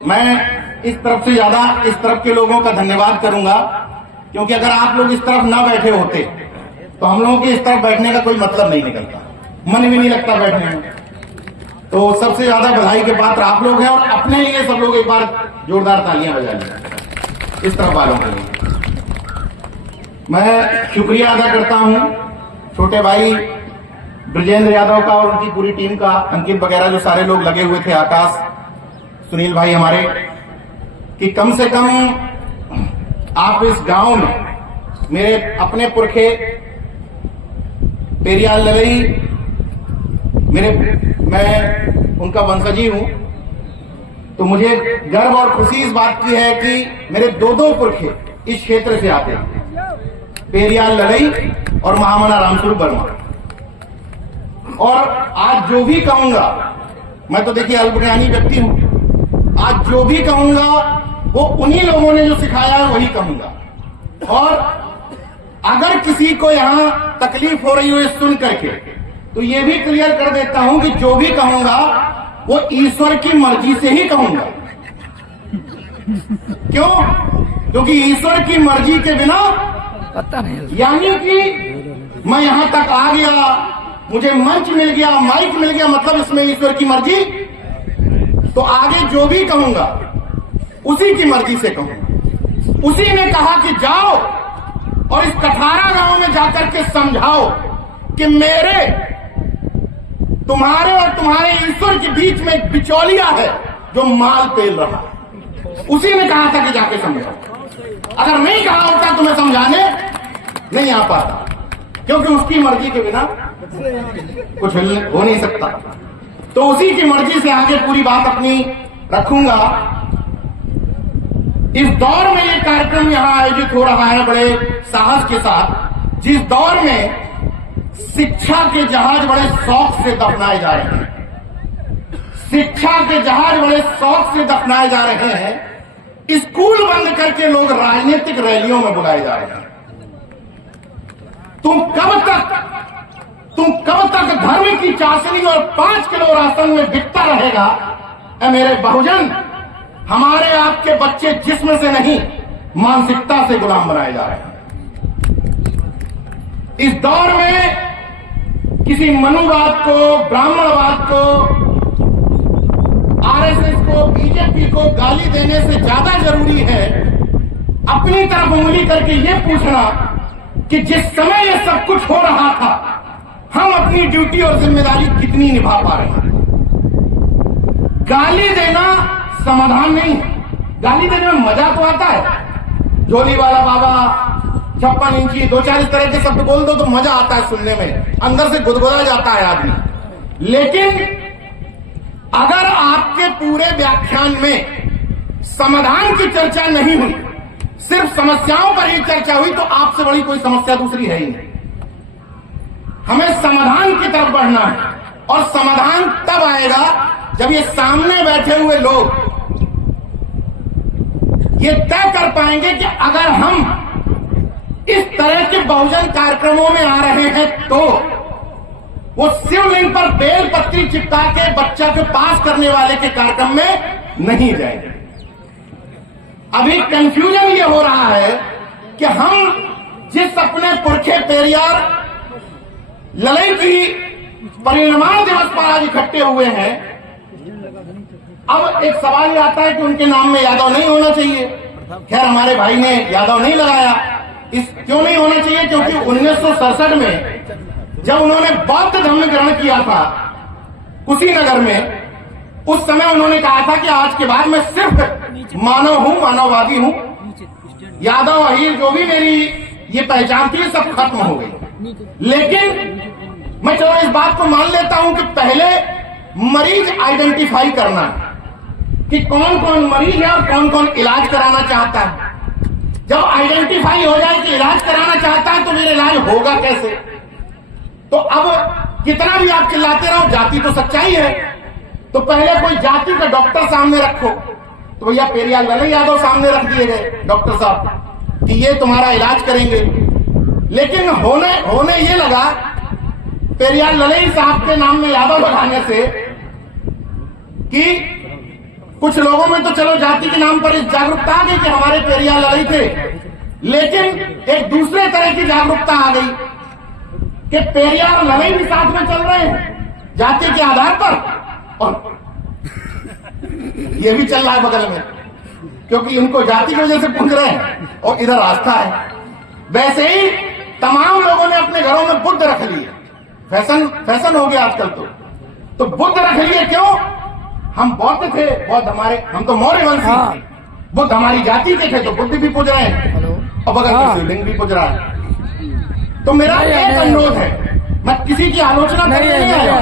मैं इस तरफ से ज्यादा इस तरफ के लोगों का धन्यवाद करूंगा, क्योंकि अगर आप लोग इस तरफ ना बैठे होते तो हम लोगों के इस तरफ बैठने का कोई मतलब नहीं निकलता, मन भी नहीं लगता बैठने में। तो सबसे ज्यादा बधाई के पात्र आप लोग हैं और अपने लिए सब लोग एक बार जोरदार तालियां बजा लीजिए इस तरफ वालों के लिए। मैं शुक्रिया अदा करता हूं छोटे भाई ब्रजेंद्र यादव का और उनकी पूरी टीम का, अंकित वगैरह जो सारे लोग लगे हुए थे, आकाश, सुनील भाई हमारे, कि कम से कम आप इस गांव में मेरे अपने पुरखे पेरियाल ललई, मैं उनका वंशजी हूं, तो मुझे गर्व और खुशी इस बात की है कि मेरे दो पुरखे इस क्षेत्र से आते हैं, पेरियाल ललई और महामना रामस्वरूप वर्मा। और आज जो भी कहूंगा, मैं तो देखिए अल्पज्ञानी व्यक्ति हूं, आज जो भी कहूंगा वो उन्हीं लोगों ने जो सिखाया है वही कहूंगा। और अगर किसी को यहां तकलीफ हो रही हो सुन करके, तो ये भी क्लियर कर देता हूं कि जो भी कहूंगा वो ईश्वर की मर्जी से ही कहूंगा। क्यों? क्योंकि ईश्वर की मर्जी के बिना पता नहीं, यानी कि मैं यहां तक आ गया, मुझे मंच मिल गया, माइक मिल गया, मतलब इसमें ईश्वर की मर्जी, तो आगे जो भी कहूंगा उसी की मर्जी से कहूंगा। उसी ने कहा कि जाओ और इस कठारा गांव में जाकर के समझाओ कि मेरे, तुम्हारे और तुम्हारे ईश्वर के बीच में एक बिचौलिया है जो माल पेल रहा है। उसी ने कहा था कि जाके समझाओ। अगर नहीं कहा होता तो मैं समझाने नहीं आ पाता, क्योंकि उसकी मर्जी के बिना कुछ हो नहीं सकता। तो उसी की मर्जी से आगे पूरी बात अपनी रखूंगा। इस दौर में ये कार्यक्रम यहां आयोजित हो रहा है बड़े साहस के साथ, जिस दौर में शिक्षा के जहाज बड़े शौक से दफनाए जा रहे हैं, शिक्षा के जहाज बड़े शौक से दफनाए जा रहे हैं, स्कूल बंद करके लोग राजनीतिक रैलियों में बुलाए जा रहे हैं। तुम कब तक धर्म की चाशनी और 5 किलो राशन में बिकता रहेगा? मेरे बहुजन, हमारे आपके बच्चे जिस्म से नहीं मानसिकता से गुलाम बनाए जा रहे हैं। इस दौर में किसी मनुवाद को, ब्राह्मणवाद को, आरएसएस को, बीजेपी को गाली देने से ज्यादा जरूरी है अपनी तरफ उंगली करके ये पूछना कि जिस समय ये सब कुछ हो रहा था, हम अपनी ड्यूटी और जिम्मेदारी कितनी निभा पा रहे हैं। गाली देना समाधान नहीं है। गाली देने में मजा तो आता है, झोली वाला बाबा, 56 इंची, 2-4 इस तरह के शब्द बोल दो तो मजा आता है सुनने में, अंदर से गुदगुदा जाता है आदमी। लेकिन अगर आपके पूरे व्याख्यान में समाधान की चर्चा नहीं हुई, सिर्फ समस्याओं पर ही चर्चा हुई, तो आपसे बड़ी कोई समस्या दूसरी है ही नहीं। हमें समाधान की तरफ बढ़ना है, और समाधान तब आएगा जब ये सामने बैठे हुए लोग ये तय कर पाएंगे कि अगर हम इस तरह के बहुजन कार्यक्रमों में आ रहे हैं तो वो शिवलिंग पर बेल पत्री चिपका के बच्चा के पास करने वाले के कार्यक्रम में नहीं जाएंगे। अभी कंफ्यूजन ये हो रहा है कि हम जिस अपने पुरखे पेरियार ललई की परिनिर्वाण दिवस पर आज इकट्ठे हुए हैं, अब एक सवाल ये आता है कि उनके नाम में यादव नहीं होना चाहिए। खैर, हमारे भाई ने यादव नहीं लगाया। क्यों नहीं होना चाहिए? क्योंकि 1967 में जब उन्होंने बौद्ध धर्म ग्रहण किया था कुशीनगर में, उस समय उन्होंने कहा था कि आज के बाद मैं सिर्फ मानव हूं, मानववादी हूं, यादव अहीर जो भी मेरी ये पहचान थी सब खत्म हो गई। लेकिन मैं चलो इस बात को मान लेता हूं कि पहले मरीज आइडेंटिफाई करना है कि कौन कौन मरीज है और कौन कौन इलाज कराना चाहता है। जब आइडेंटिफाई हो जाए कि इलाज कराना चाहता है तो मेरा इलाज होगा कैसे? तो अब कितना भी आप चिल्लाते रहो जाति तो सच्चाई है, तो पहले कोई जाति का डॉक्टर सामने रखो। तो भैया पेरियाल ललई यादव सामने रख दिए गए डॉक्टर साहब कि ये तुम्हारा इलाज करेंगे। लेकिन होने ये लगा पेरियाल ललई साहब के नाम में यादव लगाने से कि कुछ लोगों में तो चलो जाति के नाम पर इस जागरूकता आ गई कि हमारे पेरियार लड़ाई थे, लेकिन एक दूसरे तरह की जागरूकता आ गई कि पेरियार लड़ाई भी साथ में चल रहे हैं जाति के आधार पर, और ये भी चल रहा है बगल में, क्योंकि इनको जाति की वजह से पूछ रहे हैं और इधर आस्था है। वैसे ही तमाम लोगों ने अपने घरों में बुद्ध रख लिए, फैशन हो गया आजकल। तो बुद्ध रख लिए क्यों? हम बौद्ध थे, बौद्ध हम तो मौर्य वंशी थे, बुद्ध हमारी जाति के थे, तो बुद्ध भी पूज रहे हैं और बगल में शिवलिंग भी पूज रहा है। तो मेरा एक अनुरोध है, मैं किसी की आलोचना करने नहीं आया,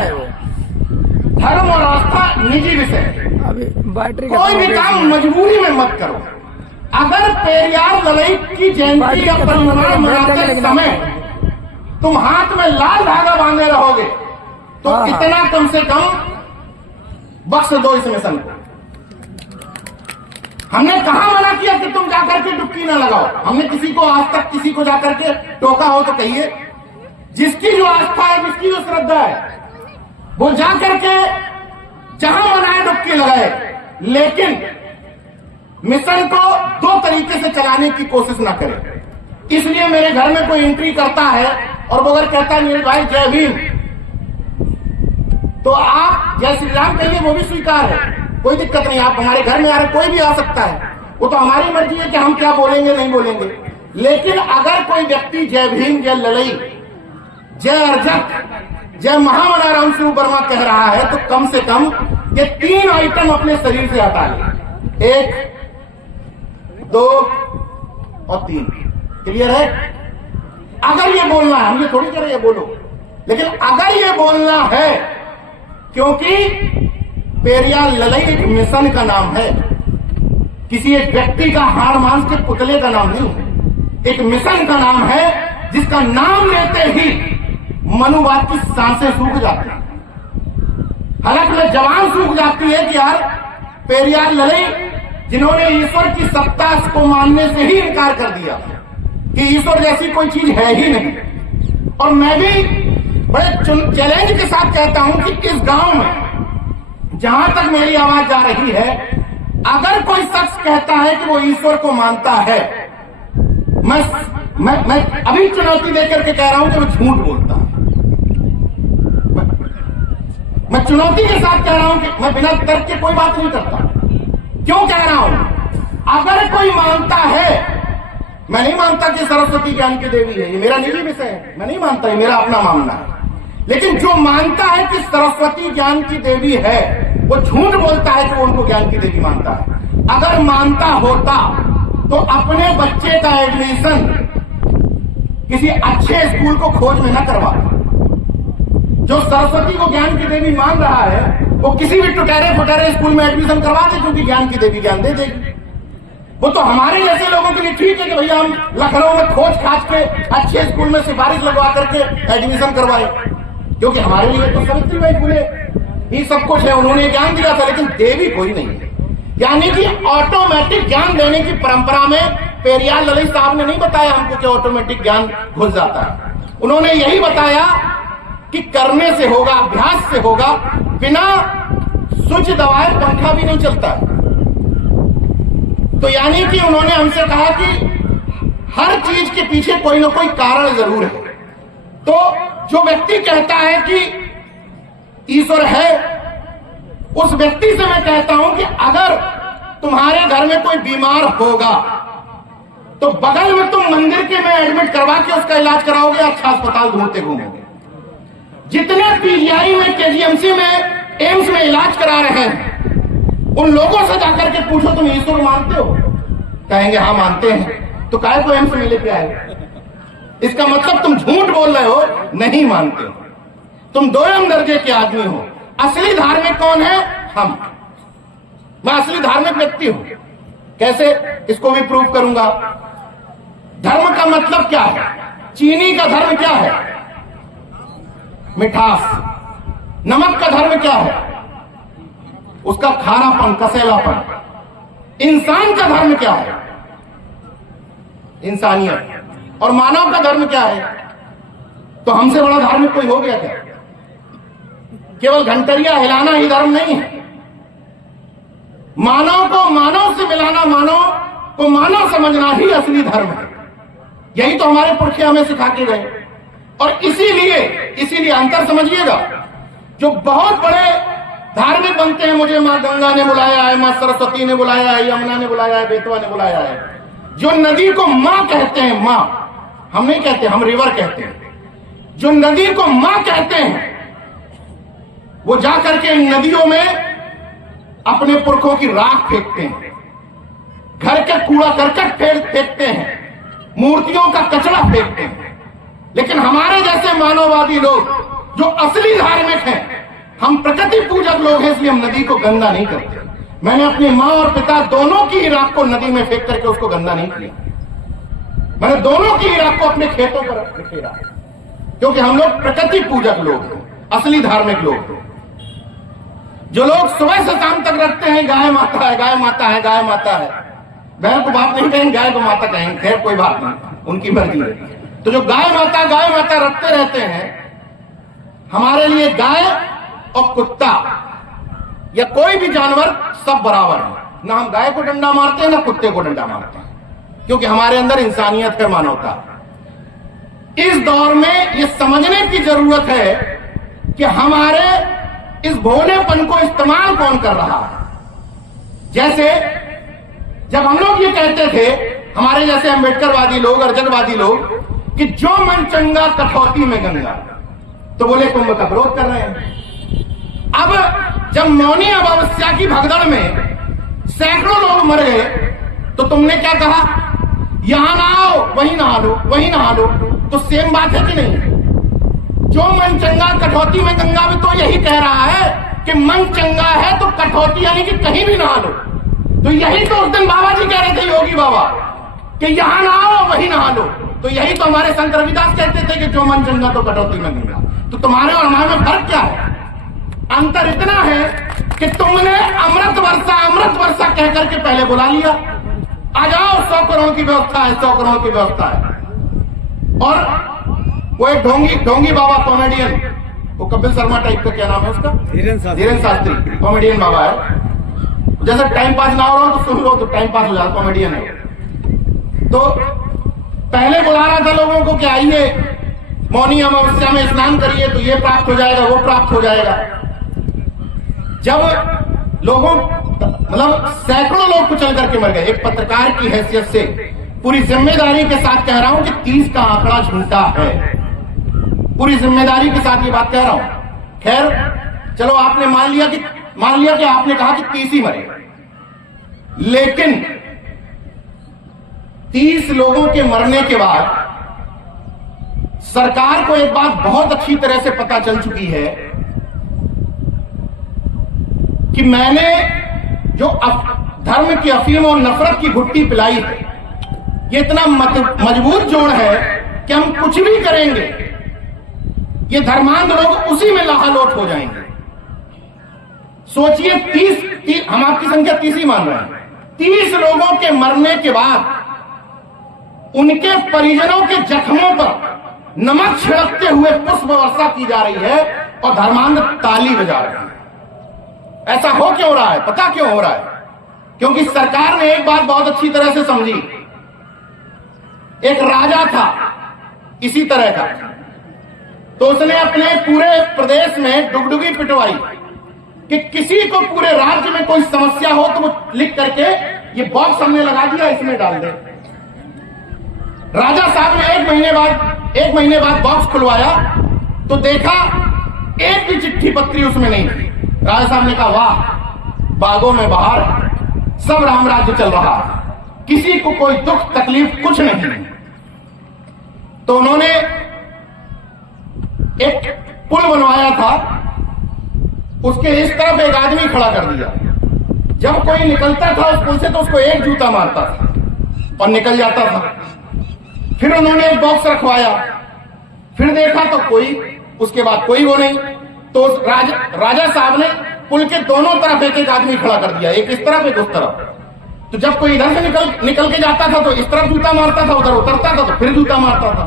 धर्म और आस्था निजी विषय है, कोई भी काम मजबूरी में मत करो। अगर पेरियार लड़ाई की जयंती या परिनिर्वाण मनाते समय तुम हाथ में लाल धागा बांधे रहोगे तो इतना कम से कम बख्श दो इस मिशन को। हमने कहां मना किया कि तुम जाकर के डुबकी ना लगाओ? हमने किसी को आज तक किसी को जाकर के टोका हो तो कहिए। जिसकी जो आस्था है, जिसकी जो श्रद्धा है, वो जाकर के जहां मनाए डुबकी लगाए, लेकिन मिशन को दो तरीके से चलाने की कोशिश ना करें। इसलिए मेरे घर में कोई एंट्री करता है और वो अगर कहता है मेरे भाई जय भीम, तो आप जय श्री राम कहिए, वो भी स्वीकार है, कोई दिक्कत नहीं। आप हमारे घर में आ रहे, कोई भी आ सकता है, वो तो हमारी मर्जी है कि हम क्या बोलेंगे नहीं बोलेंगे। लेकिन अगर कोई व्यक्ति जय भीम, जय लड़ई, जय अर्जक, जय महामना राम स्वरूप वर्मा कह रहा है, तो कम से कम ये 3 आइटम अपने शरीर से हटा ले। 1, 2 और 3। क्लियर है? अगर ये बोलना है, हम ये थोड़ी कह रहे हैं बोलो, लेकिन अगर ये बोलना है, क्योंकि पेरियार लड़ाई एक मिशन का नाम है, किसी एक व्यक्ति का हाड़ मांस के पुतले का नाम नहीं है, एक मिशन का नाम है जिसका नाम लेते ही मनुवाद की सांसें सूख जाती है, हलक में जवान सूख जाती है कि यार पेरियार लड़ाई, जिन्होंने ईश्वर की सत्ता को मानने से ही इनकार कर दिया कि ईश्वर जैसी कोई चीज है ही नहीं। और मैं भी बड़े चैलेंज के साथ कहता हूं कि इस गांव में जहां तक मेरी आवाज जा रही है, अगर कोई शख्स कहता है कि वो ईश्वर को मानता है, मैं अभी चुनौती देकर के कह रहा हूं कि वो झूठ बोलता है। मैं चुनौती के साथ कह रहा हूं कि मैं बिना तर्क के कोई बात नहीं करता। क्यों कह रहा हूं? अगर कोई मानता है, मैं नहीं मानता कि सरस्वती ज्ञान की देवी है, ये मेरा निजी विषय है, मैं नहीं मानता, ये मेरा अपना मानना है। लेकिन जो मानता है कि सरस्वती ज्ञान की देवी है, वो झूठ बोलता है कि वो उनको ज्ञान की देवी मानता है। अगर मानता होता तो अपने बच्चे का एडमिशन किसी अच्छे स्कूल को खोज में न करवाता। जो सरस्वती को ज्ञान की देवी मान रहा है, वो किसी भी टुटेरे फुटेरे स्कूल में एडमिशन करवा दे, क्योंकि ज्ञान की देवी ज्ञान दे देगी। वो तो हमारे जैसे लोगों के लिए ठीक है कि भैया हम लखनऊ में खोज खाज के अच्छे स्कूल में सिफारिश लगवा करके एडमिशन करवाए, क्योंकि हमारे लिए तो सावित्रीबाई फुले ही सब कुछ है, उन्होंने ज्ञान दिया था, लेकिन देवी कोई नहीं है। यानी कि ऑटोमेटिक ज्ञान देने की परंपरा में पेरियार लड़ाई साहब ने नहीं बताया हमको कि ऑटोमेटिक ज्ञान घुस जाता है। उन्होंने यही बताया कि करने से होगा, अभ्यास से होगा, बिना स्विच दबाए पंखा भी नहीं चलता। तो यानी कि उन्होंने हमसे कहा कि हर चीज के पीछे कोई ना कोई कारण जरूर है। तो जो व्यक्ति कहता है कि ईश्वर है, उस व्यक्ति से मैं कहता हूं कि अगर तुम्हारे घर में कोई बीमार होगा तो बगल में तुम मंदिर के में एडमिट करवा के उसका इलाज कराओगे, अच्छा अस्पताल ढूंढते घूमोगे। जितने पीजीआई में, केजीएमसी में, एम्स में इलाज करा रहे हैं, उन लोगों से जाकर के पूछो तुम ईश्वर मानते हो, कहेंगे हाँ मानते हैं। तो काहे को एम्स में लेके आए? इसका मतलब तुम झूठ बोल रहे हो, नहीं मानते हो, तुम दोयम दर्जे के आदमी हो। असली धार्मिक कौन है? हम। मैं असली धार्मिक व्यक्ति हूं। कैसे? इसको भी प्रूव करूंगा। धर्म का मतलब क्या है? चीनी का धर्म क्या है? मिठास। नमक का धर्म क्या है? उसका खारापन, कसेलापन। इंसान का धर्म क्या है? इंसानियत। और मानव का धर्म क्या है? तो हमसे बड़ा धार्मिक कोई हो गया क्या? केवल घंटरिया हिलाना ही धर्म नहीं है। मानव को मानव से मिलाना, मानव को मानव समझना ही असली धर्म है। यही तो हमारे पुरखे हमें सिखा के गए। और इसीलिए अंतर समझिएगा, जो बहुत बड़े धार्मिक बनते हैं, मुझे मां गंगा ने बुलाया है, मां सरस्वती ने बुलाया है, यमुना ने बुलाया है, बेतवा ने बुलाया है, जो नदी को मां कहते हैं, मां हम नहीं कहते, हम रिवर कहते हैं, जो नदी को मां कहते हैं, वो जाकर के इन नदियों में अपने पुरखों की राख फेंकते हैं, घर के कूड़ा करकट फेंकते हैं, मूर्तियों का कचरा फेंकते हैं। लेकिन हमारे जैसे मानववादी लोग जो असली धार्मिक हैं, हम प्रकृति पूजक लोग हैं, इसलिए हम नदी को गंदा नहीं करते। मैंने अपनी मां और पिता दोनों की ही राख को नदी में फेंक करके उसको गंदा नहीं किया। मैंने दोनों की ही राख को अपने खेतों पर फेंका, क्योंकि हम लोग प्रकृति पूजक लोग हैं, असली धार्मिक लोग हैं। जो लोग सुबह से शाम तक रखते हैं गाय माता है, गाय माता है, गाय माता है, बैल को बाप नहीं कहेंगे, गाय को माता कहेंगे, खैर कोई बात नहीं, उनकी मर्जी है। तो जो गाय माता रखते रहते हैं, हमारे लिए गाय और कुत्ता या कोई भी जानवर सब बराबर है। ना हम गाय को डंडा मारते हैं, ना कुत्ते को डंडा मारते हैं, क्योंकि हमारे अंदर इंसानियत है, मानवता। इस दौर में ये समझने की जरूरत है कि हमारे इस भोलेपन को इस्तेमाल कौन कर रहा है। जैसे जब हम लोग ये कहते थे, हमारे जैसे अम्बेडकरवादी लोग, अर्जनवादी लोग, कि जो मन चंगा कठौती में गंगा, तो बोले कुंभ का विरोध कर रहे हैं। अब जब मौनी अमावस्या की भगदड़ में सैकड़ों लोग मर गए, तो तुमने क्या कहा, यहां ना आओ वहीं नहा लो, वहीं नहा लो। तो सेम बात है कि नहीं? जो मन चंगा कठौती में गंगा में तो यही कह रहा है कि मन चंगा है तो कठौती यानी कि कहीं भी नहा लो। तो यही तो उस दिन बाबा जी कह रहे थे, योगी बाबा, कि यहां ना आओ वहीं नहा लो। तो यही तो हमारे संत रविदास कहते थे कि जो मन चंगा तो कटौती में गंगा। तो तुम्हारे और हमारे में फर्क क्या है? अंतर इतना है कि तुमने अमृत वर्षा कह करके पहले बुला लिया, आ जाओ 100 करोड़ की व्यवस्था है, 100 करोड़ की व्यवस्था है। और वो एक ढोंगी बाबा कॉमेडियन, वो कपिल शर्मा टाइप का, क्या नाम है उसका, धीरेन्द्र शास्त्री, कॉमेडियन बाबा है। जैसे टाइम पास ना हो रहा हो तो सुन लो, तो टाइम पास हो जाता, कॉमेडियन है। तो पहले बुला रहा था लोगों को कि आइए मौनी अमावस्या में स्नान करिए, तो ये प्राप्त हो जाएगा, वो प्राप्त हो जाएगा। जब लोगों, मतलब सैकड़ों लोग कुचल करके मर गए। एक पत्रकार की हैसियत से पूरी जिम्मेदारी के साथ कह रहा हूं कि 30 का आंकड़ा झूठा है, पूरी जिम्मेदारी के साथ ये बात कह रहा हूं। खैर चलो, आपने मान लिया कि आपने कहा कि 30 ही मरे, लेकिन 30 लोगों के मरने के बाद सरकार को एक बात बहुत अच्छी तरह से पता चल चुकी है कि मैंने जो धर्म की अफीम और नफरत की घुट्टी पिलाई है, ये इतना मजबूत जोड़ है कि हम कुछ भी करेंगे, ये धर्मांध लोग उसी में लाहालोट हो जाएंगे। सोचिए, 30 हम आपकी संख्या 30 ही मान रहे हैं, 30 लोगों के मरने के बाद उनके परिजनों के जख्मों पर नमक छिड़कते हुए पुष्प वर्षा की जा रही है और धर्मांध ताली बजा रहे हैं। ऐसा हो क्यों रहा है? पता क्यों हो रहा है? क्योंकि सरकार ने एक बात बहुत अच्छी तरह से समझी। एक राजा था इसी तरह का, तो उसने अपने पूरे प्रदेश में डुगडुगी पिटवाई कि किसी को पूरे राज्य में कोई समस्या हो तो वो लिख करके ये बॉक्स हमने लगा दिया, इसमें डाल दे। राजा साहब ने एक महीने बाद बॉक्स खुलवाया तो देखा एक भी चिट्ठी पत्री उसमें नहीं थी। राजा साहब ने कहा, वाह, बागों में बहार, सब राम राज्य चल रहा है, किसी को कोई दुख तकलीफ कुछ नहीं। तो उन्होंने एक पुल बनवाया था, उसके इस तरफ एक आदमी खड़ा कर दिया। जब कोई निकलता था उस पुल से तो उसको एक जूता मारता था और निकल जाता था। फिर उन्होंने एक बॉक्स रखवाया, फिर देखा तो कोई, उसके बाद कोई वो नहीं। तो राजा साहब ने पुल के दोनों तरफ एक एक आदमी खड़ा कर दिया, एक इस तरफ एक उस तरफ। तो जब कोई इधर से निकल के जाता था तो इस तरफ जूता मारता था, उधर उतरता था तो फिर जूता मारता था।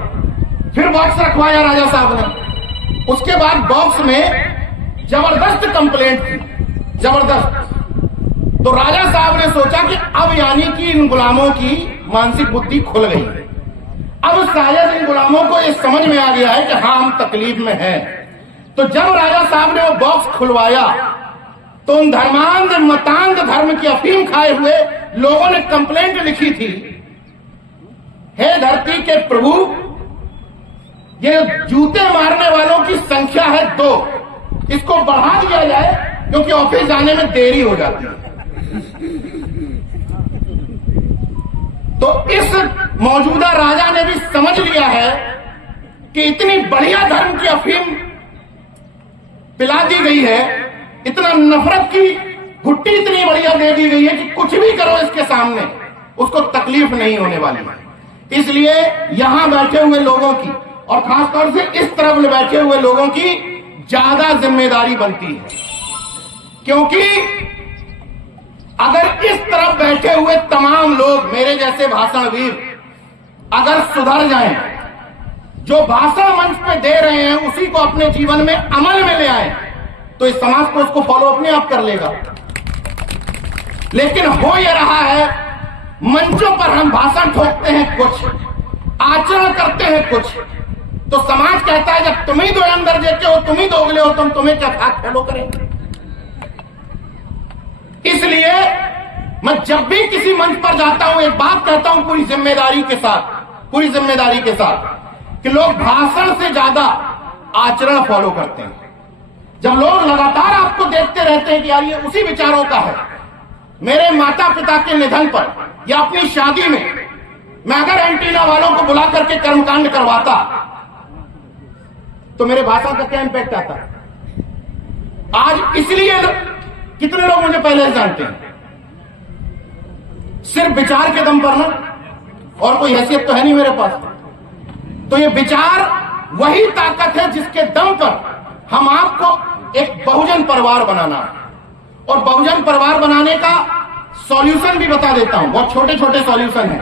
फिर बॉक्स रखवाया राजा साहब ने। उसके बाद बॉक्स में जबरदस्त कंप्लेंट थी, जबरदस्त, तो राजा साहब ने सोचा कि अब यानी कि इन गुलामों की मानसिक बुद्धि खुल गई, अब शायद इन गुलामों को ये समझ में आ गया है कि हाँ हम तकलीफ में हैं। तो जब राजा साहब ने वो बॉक्स खुलवाया तो उन धर्मांध मतांध धर्म की अफीम खाए हुए लोगों ने कंप्लेंट लिखी थी, हे धरती के प्रभु, ये जूते मारने वालों की संख्या है 2, इसको बढ़ा दिया जाए क्योंकि ऑफिस जाने में देरी हो जाती है। तो इस मौजूदा राजा ने भी समझ लिया है कि इतनी बढ़िया धर्म की अफीम पिला दी गई है, इतना नफरत की घुट्टी इतनी बढ़िया दे दी गई है कि कुछ भी करो इसके सामने उसको तकलीफ नहीं होने वाली है। इसलिए यहां बैठे हुए लोगों की और खासतौर से इस तरफ बैठे हुए लोगों की ज्यादा जिम्मेदारी बनती है, क्योंकि अगर इस तरफ बैठे हुए तमाम लोग मेरे जैसे भाषणवीर अगर सुधर जाएं, जो भाषण मंच पे दे रहे हैं उसी को अपने जीवन में अमल में ले आए, तो इस समाज को उसको फॉलो अपने आप कर लेगा। लेकिन हो यह रहा है, मंचों पर हम भाषण ठोकते हैं कुछ, आचरण करते हैं कुछ, तो समाज कहता है जब तुम ही 2 दर्जे के हो, तुम ही दोगले हो, तुम तुम्हें क्या खाक फॉलो करेंगे। इसलिए मैं जब भी किसी मंच पर जाता हूं एक बात कहता हूं पूरी जिम्मेदारी के साथ कि लोग भाषण से ज्यादा आचरण फॉलो करते हैं। जब लोग लगातार आपको देखते रहते हैं कि यार ये उसी विचारों का है, मेरे माता पिता के निधन पर या अपनी शादी में मैं अगर एंटीना वालों को बुला करके कर्मकांड करवाता तो मेरे भाषण का क्या इंपैक्ट आता। आज इसलिए कितने लोग मुझे पहले से जानते हैं, सिर्फ विचार के दम पर ना, और कोई हैसियत तो है नहीं मेरे पास। तो ये विचार वही ताकत है जिसके दम पर हम आपको एक बहुजन परिवार बनाना है, और बहुजन परिवार बनाने का सॉल्यूशन भी बता देता हूं। बहुत छोटे छोटे सॉल्यूशन हैं।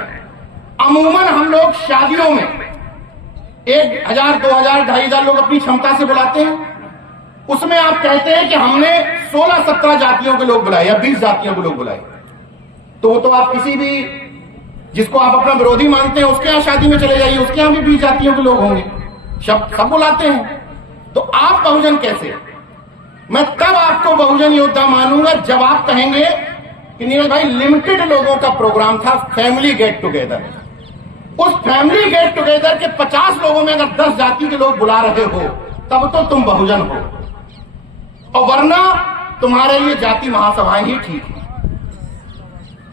अमूमन हम लोग शादियों में 1000, 2000, 2500 लोग अपनी क्षमता से बुलाते हैं। उसमें आप कहते हैं कि हमने 16-17 जातियों के लोग बुलाए या 20 जातियों के लोग बुलाए, तो वो तो आप किसी भी जिसको आप अपना विरोधी मानते हैं उसके यहां शादी में चले जाइए, उसके यहां भी 20 जातियों के लोग होंगे, सब बुलाते हैं। तो आप बहुजन कैसे? मैं तब आपको बहुजन योद्धा मानूंगा जब आप कहेंगे कि नीरज भाई लिमिटेड लोगों का प्रोग्राम था, फैमिली गेट टुगेदर। उस फैमिली गेट टुगेदर के 50 लोगों में अगर 10 जाति के लोग बुला रहे हो तब तो तुम बहुजन हो, और वरना तुम्हारे लिए जाति महासभाएं ही ठीक है।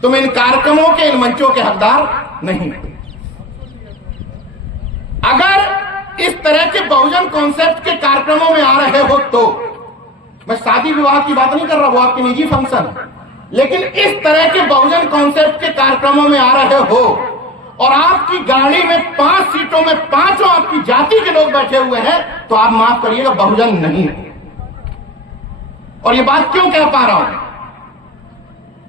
तुम इन कार्यक्रमों के, इन मंचों के हकदार नहीं। अगर इस तरह के बहुजन कॉन्सेप्ट के कार्यक्रमों में आ रहे हो तो, मैं शादी विवाह की बात नहीं कर रहा, वो आपके निजी फंक्शन है, लेकिन इस तरह के बहुजन कॉन्सेप्ट के कार्यक्रमों में आ रहे हो और आपकी गाड़ी में 5 सीटों में 5 आपकी जाति के लोग बैठे हुए हैं, तो आप माफ करिएगा बहुजन नहीं है। और ये बात क्यों कह पा रहा हूं,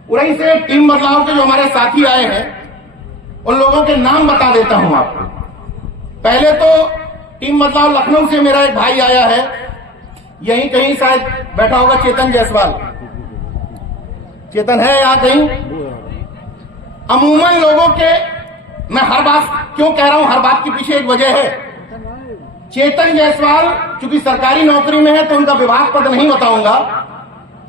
उड़ई से टीम बदलाव के जो हमारे साथी आए हैं उन लोगों के नाम बता देता हूं आपको। पहले तो टीम बदलाव लखनऊ से मेरा एक भाई आया है, यहीं कहीं शायद बैठा होगा, चेतन जायसवाल। चेतन है यहां कहीं? अमूमन लोगों के, मैं हर बात क्यों कह रहा हूं, हर बात के पीछे एक वजह है। चेतन जायसवाल चूंकि सरकारी नौकरी में है तो उनका विभाग पद नहीं बताऊंगा,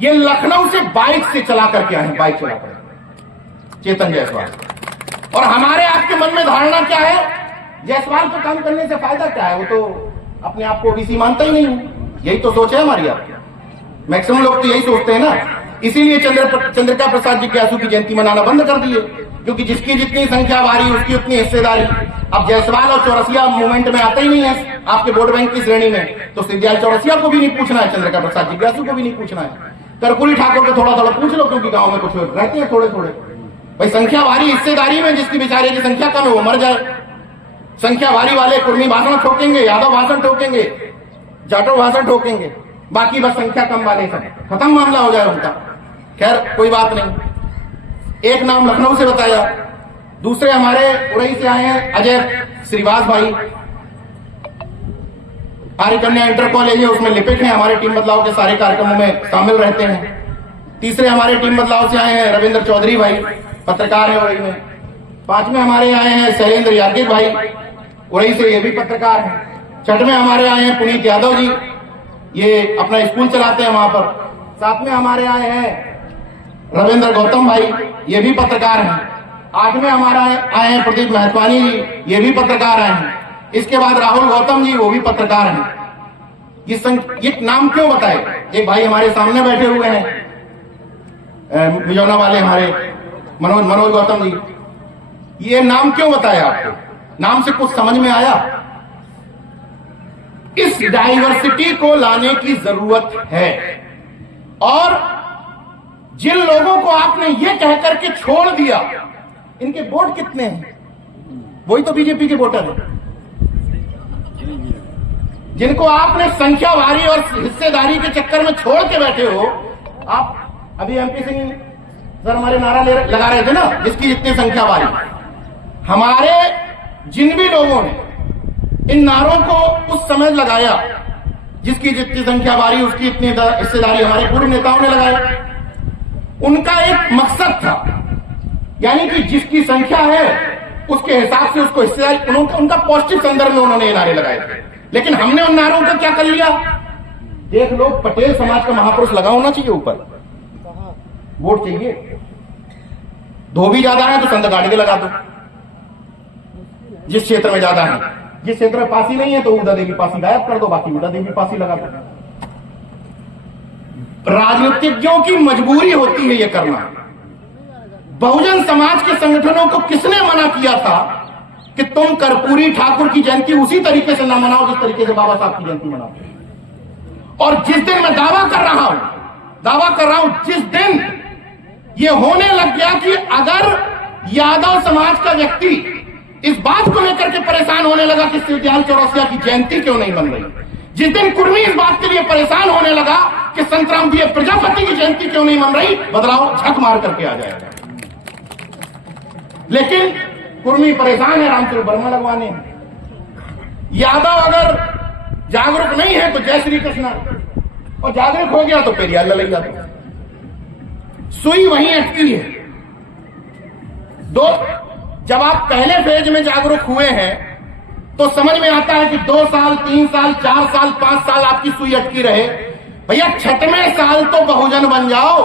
ये लखनऊ से बाइक से चला करके आए, बाइक चला कर चेतन जायसवाल। और हमारे आपके मन में धारणा क्या है, जायसवाल को काम करने से फायदा क्या है, वो तो अपने आप को ओबीसी मानता ही नहीं है, यही तो सोच है हमारी आपकी। मैक्सिमम लोग तो यही सोचते हैं ना, इसीलिए चंद्रिका प्रसाद जिज्ञासु की जयंती मनाना बंद कर दिए, क्योंकि जिसकी जितनी संख्या भारी उसकी उतनी हिस्सेदारी। अब जायसवाल और चौरसिया मूवमेंट में आते ही नहीं है आपके वोट बैंक की श्रेणी में, तो सिद्धियाल चौरसिया को भी नहीं पूछना है, चंद्रिका प्रसाद जिज्ञासु को भी नहीं पूछना है, कर्पूरी ठाकुर को थोड़ा थोड़ा पूछ लो, क्योंकि गांव में कुछ रहते हैं थोड़े थोड़े। भाई संख्या भारी हिस्सेदारी में जिसकी बेचारे की संख्या कम है वो मर जाए। संख्या भारी वाले कुर्मी भाषण ठोकेंगे, यादव भाषण ठोकेंगे, जाटव भाषण ठोकेंगे, बाकी बस संख्या कम वाले सब खत्म, मामला हो जाए उनका। खैर कोई बात नहीं। एक नाम लखनऊ से बताया, दूसरे हमारे उड़ई से आए हैं अजय श्रीवास भाई, आर्य कन्या इंटर कॉलेज है उसमें लिपिक हैं, हमारे टीम बदलाव के सारे कार्यक्रमों में शामिल रहते हैं। तीसरे हमारे टीम बदलाव से आए हैं रविंद्र चौधरी भाई, पत्रकार है उरई में। पांचवें हमारे आए हैं शैलेंद्र यादगिर भाई, उरई से, ये भी पत्रकार हैं। छठवें हमारे आए हैं पुनीत यादव जी, ये अपना स्कूल चलाते हैं वहां पर। सातवें हमारे आए हैं रविंद्र गौतम भाई, ये भी पत्रकार हैं। आठवें हमारा आए हैं प्रदीप महतवानी जी, ये भी पत्रकार हैं। इसके बाद राहुल गौतम जी, वो भी पत्रकार हैं। ये नाम क्यों बताए? एक भाई हमारे सामने बैठे हुए हैं मिजोना वाले, हमारे मनोज गौतम जी, ये नाम क्यों बताया आपको? नाम से कुछ समझ में आया? इस डाइवर्सिटी को लाने की जरूरत है। और जिन लोगों को आपने ये कहकर के छोड़ दिया, इनके वोट कितने हैं? वही तो बीजेपी के वोटर हैं, जिनको आपने संख्यावारी और हिस्सेदारी के चक्कर में छोड़ के बैठे हो। आप अभी एमपी सिंह सर हमारे नारा लगा रहे थे ना, जिसकी जितनी संख्यावारी, हमारे जिन भी लोगों ने इन नारों को उस समय लगाया, जिसकी जितनी संख्यावारी उसकी इतनी हिस्सेदारी, हमारे पूर्व नेताओं ने लगाया। उनका एक मकसद था, यानी कि जिसकी संख्या है उसके हिसाब से उसको हिस्सेदारी, उनका पॉजिटिव संदर्भ में उन्होंने ये नारे लगाए थे। लेकिन हमने उन नारों को क्या कर लिया? देख लो, पटेल समाज का महापुरुष लगा होना चाहिए ऊपर, वोट चाहिए। धोबी ज्यादा है तो संत गाड़ी के लगा दो, जिस क्षेत्र में ज्यादा है। जिस क्षेत्र में पासी नहीं है तो उदा देवी पासी गायब कर दो, बाकी उदा देवी पासी लगा दो। राजनीतिज्ञों की मजबूरी होती है ये करना। बहुजन समाज के संगठनों को किसने मना किया था कि तुम कर्पूरी ठाकुर की जयंती उसी तरीके से ना मनाओ जिस तरीके से बाबा साहब की जयंती मनाओ? और जिस दिन मैं दावा कर रहा हूं, जिस दिन ये होने लग गया कि अगर यादव समाज का व्यक्ति इस बात को लेकर के परेशान होने लगा कि शिवदयाल चौरसिया की जयंती क्यों नहीं बन रही, जिस दिन कुर्मी इस बात के लिए परेशान होने लगा कि संतराम जी प्रजापति की जयंती क्यों नहीं बन रही, बदलाव झक मार करके आ जाएगा। लेकिन कुर्मी परेशान है रामचंद्र वर्मा लगवाने। यादव अगर जागरूक नहीं है तो जय श्री कृष्ण, और जागरूक हो गया तो पेरियार ललैया। सुई वहीं अटकी है। जब आप पहले फेज में जागरूक हुए हैं तो समझ में आता है कि 2 साल 3 साल 4 साल 5 साल आपकी सुई अटकी रहे। भैया 6वें साल तो बहुजन बन जाओ।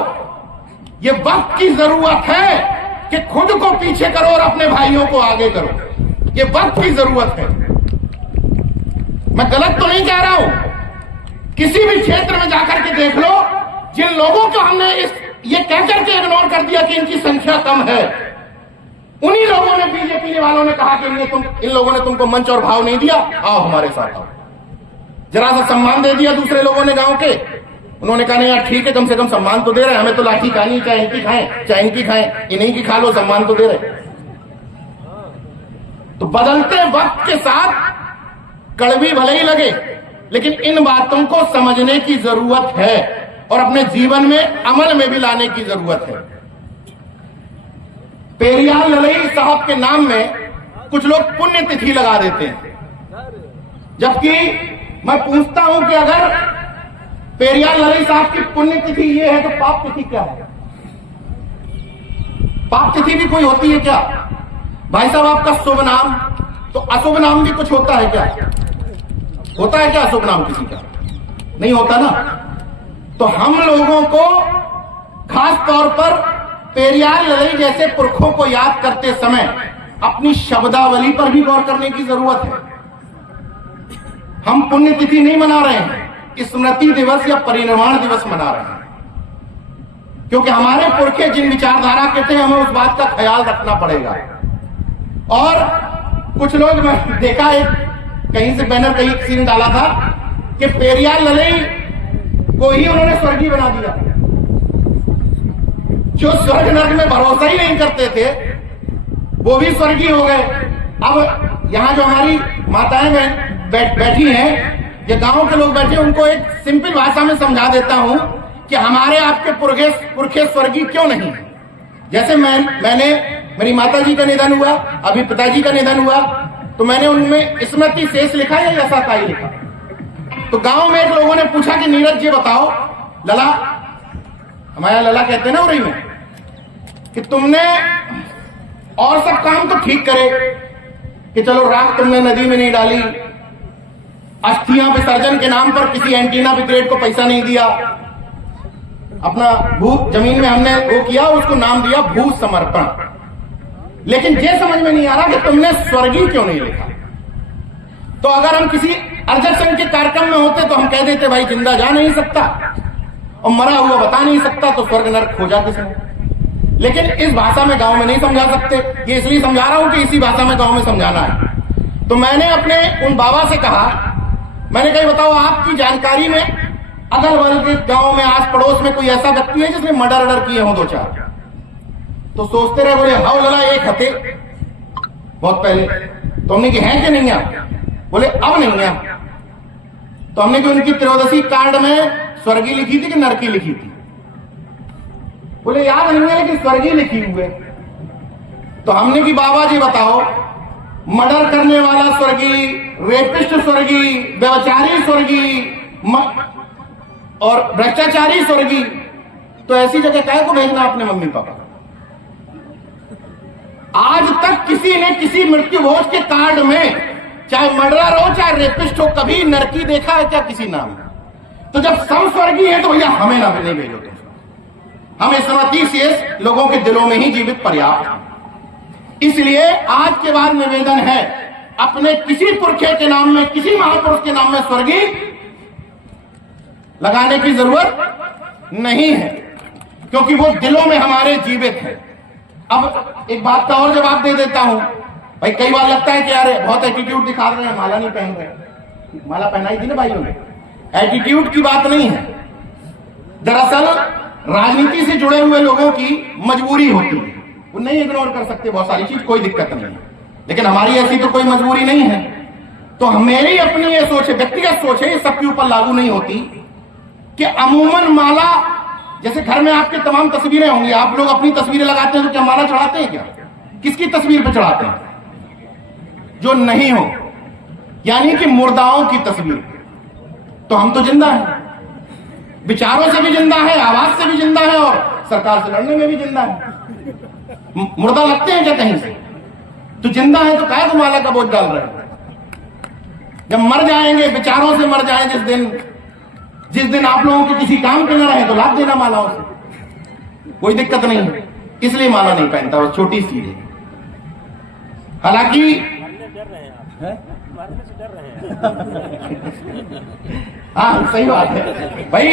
ये वक्त की जरूरत है कि खुद को पीछे करो और अपने भाइयों को आगे करो। ये वक्त की जरूरत है। मैं गलत तो नहीं कह रहा हूं। किसी भी क्षेत्र में जाकर के देख लो, जिन लोगों को हमने ये कहकर के इग्नोर कर दिया कि इनकी संख्या कम है, उन्हीं लोगों ने, बीजेपी वालों ने कहा कि इन लोगों ने तुमको मंच और भाव नहीं दिया, आओ हमारे साथ आओ। जरा सा सम्मान दे दिया दूसरे लोगों ने गांव के, उन्होंने कहा नहीं यार ठीक है, कम से कम सम्मान तो दे रहे, हमें तो लाठी खानी, चाहे इनकी खाएं चाहे इनकी खाएं, इन्हीं की खा लो, सम्मान तो दे रहे। तो बदलते वक्त के साथ कड़वी भले ही लगे, लेकिन इन बातों को समझने की जरूरत है और अपने जीवन में अमल में भी लाने की जरूरत है। पेरियार ललई साहब के नाम में कुछ लोग पुण्यतिथि लगा देते हैं, जबकि मैं पूछता हूं कि अगर पेरियार ललई साहब की पुण्यतिथि ये है तो पाप तिथि क्या है? पाप तिथि भी कोई होती है क्या? भाई साहब आपका शुभ नाम, तो अशुभ नाम भी कुछ होता है क्या? होता है क्या अशुभ नाम किसी का? नहीं होता ना। तो हम लोगों को खास तौर पर पेरियार ललई जैसे पुरखों को याद करते समय अपनी शब्दावली पर भी गौर करने की जरूरत है। हम पुण्यतिथि नहीं मना रहे हैं, स्मृति दिवस या परिनिर्वाण दिवस मना रहे हैं, क्योंकि हमारे पुरखे जिन विचारधारा के थे हमें उस बात का ख्याल रखना पड़ेगा। और कुछ लोग, मैं देखा एक कहीं से बैनर कहीं किसी ने डाला था कि पेरियार ललई को ही उन्होंने स्वर्गीय बना दिया। जो स्वर्ग नर्क में भरोसा ही नहीं करते थे वो भी स्वर्गीय हो गए। अब यहां जो हमारी माताएं बैठी हैं, ये गांव के लोग बैठे, उनको एक सिंपल भाषा में समझा देता हूं कि हमारे आपके पुरखे स्वर्गीय क्यों नहीं। जैसे मैंने मेरी माता जी का निधन हुआ, अभी पिताजी का निधन हुआ, तो मैंने उनमें स्मृति शेष लिखा या यशाताई लिखा। तो गांव में एक लोगों ने पूछा कि नीरज जी बताओ लला, हमारे लला कहते हैं ना उरई में कि तुमने और सब काम तो ठीक करे कि चलो राख तुमने नदी में नहीं डाली, अस्थियां विसर्जन के नाम पर किसी एंटीना ब्रिगेड को पैसा नहीं दिया, अपना भू जमीन में हमने वो किया, उसको नाम दिया भू समर्पण। लेकिन ये समझ में नहीं आ रहा कि तुमने स्वर्गीय क्यों नहीं लिखा। तो अगर हम किसी अर्जक संघ के कार्यक्रम में होते तो हम कह देते भाई जिंदा जा नहीं सकता और मरा हुआ बता नहीं सकता, तो स्वर्ग नरक खोजा किसने। लेकिन इस भाषा में गांव में नहीं समझा सकते। ये इसलिए समझा रहा हूं कि इसी भाषा में गांव में समझाना है। तो मैंने अपने उन बाबा से कहा, मैंने कहा बताओ आपकी जानकारी में अगल बगल के गांव में आस पड़ोस में कोई ऐसा व्यक्ति है जिसने मर्डर किए हो 2-4? तो सोचते रहे, बोले हाउ लला एक हते बहुत पहले। तो हमने कि हैं कि नहीं है? बोले अब नहीं है। तो हमने कि उनकी त्रयोदशी कार्ड में स्वर्गीय लिखी थी कि नरकी लिखी थी? बोले याद नहीं है लेकिन स्वर्गीय लिखी हुई है। तो हमने कि बाबा जी बताओ, मर्डर करने वाला स्वर्गीय, रेपिस्ट स्वर्गीय, व्यभिचारी स्वर्गीय और भ्रष्टाचारी स्वर्गीय, तो ऐसी जगह काहे को भेजना अपने मम्मी पापा? आज तक किसी ने किसी मृत्यु भोज के कार्ड में चाहे मर्डरर हो चाहे रेपिस्ट हो कभी नरकी देखा है क्या किसी नाम? तो जब सब स्वर्गीय है तो भैया हमें ना नहीं भेजो तुम। हम स्मृति शेष लोगों के दिलों में ही जीवित पर्याप्त हैं। इसलिए आज के बाद निवेदन है, अपने किसी पुरखे के नाम में, किसी महापुरुष के नाम में स्वर्गीय लगाने की जरूरत नहीं है, क्योंकि वो दिलों में हमारे जीवित है। अब एक बात का और जवाब दे देता हूं भाई, कई बार लगता है कि यार बहुत एटीट्यूड दिखा रहे हैं, माला नहीं पहन रहे। माला पहनाई थी ना भाइयों ने। एटीट्यूड की बात नहीं है, दरअसल राजनीति से जुड़े हुए लोगों की मजबूरी होती है, वो नहीं इग्नोर कर सकते बहुत सारी चीज, कोई दिक्कत नहीं है। लेकिन हमारी ऐसी तो कोई मजबूरी नहीं है। तो मेरी अपनी ये सोच है, व्यक्तिगत सोच है, ये सबके ऊपर लागू नहीं होती कि अमूमन माला, जैसे घर में आपके तमाम तस्वीरें होंगी, आप लोग अपनी तस्वीरें लगाते हैं तो क्या माला चढ़ाते हैं क्या? किसकी तस्वीर पे चढ़ाते हैं? जो नहीं हो, यानी कि मुर्दाओं की तस्वीर। तो हम तो जिंदा हैं, विचारों से भी जिंदा है, आवाज से भी जिंदा है और सरकार से लड़ने में भी जिंदा है। मुर्दा लगते हैं क्या कहीं से? तो जिंदा है तो काहे को माला का बोझ डाल रहे हैं? जब मर जाएंगे, विचारों से मर जाए, जिस दिन आप लोगों के किसी काम के न रहे तो लाभ देना मालाओं से, कोई दिक्कत नहीं है। इसलिए माला नहीं पहनता, वो छोटी सी है। हालांकि हाँ सही बात है भाई,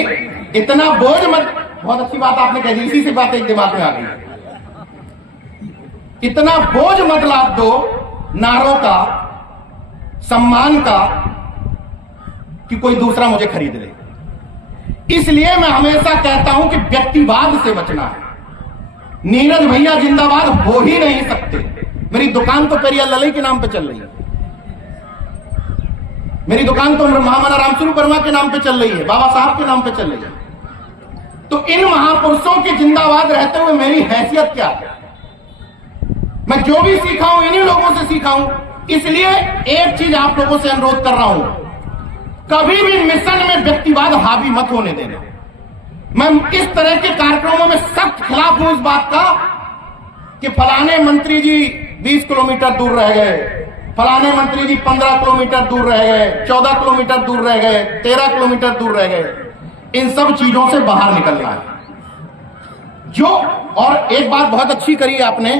इतना बोझ मत, बहुत अच्छी बात आपने कही, इसी से बात एक दिमाग में आ गई। इतना बोझ मत लाद दो नारों का, सम्मान का, कि कोई दूसरा मुझे खरीद ले। इसलिए मैं हमेशा कहता हूं कि व्यक्तिवाद से बचना है। नीरज भैया जिंदाबाद हो ही नहीं सकते। मेरी दुकान तो पेरिया ललई के नाम पे चल रही है, मेरी दुकान तो महामना रामस्वरूप वर्मा के नाम पे चल रही है, बाबा साहब के नाम पे चल रही है। तो इन महापुरुषों के जिंदाबाद रहते हुए मेरी हैसियत क्या है? मैं जो भी सीखा हूं इन्हीं लोगों से सीखा हूं। इसलिए एक चीज आप लोगों से अनुरोध कर रहा हूं, कभी भी मिशन में व्यक्तिवाद हावी मत होने देना। मैं इस तरह के कार्यक्रमों में सख्त खिलाफ हूं इस बात का कि फलाने मंत्री जी 20 किलोमीटर दूर रह गए, फलाने मंत्री जी 15 किलोमीटर दूर रह गए, 14 किलोमीटर दूर रह गए, 13 किलोमीटर दूर रह गए। इन सब चीजों से बाहर निकलना है। जो और एक बात बहुत अच्छी करी आपने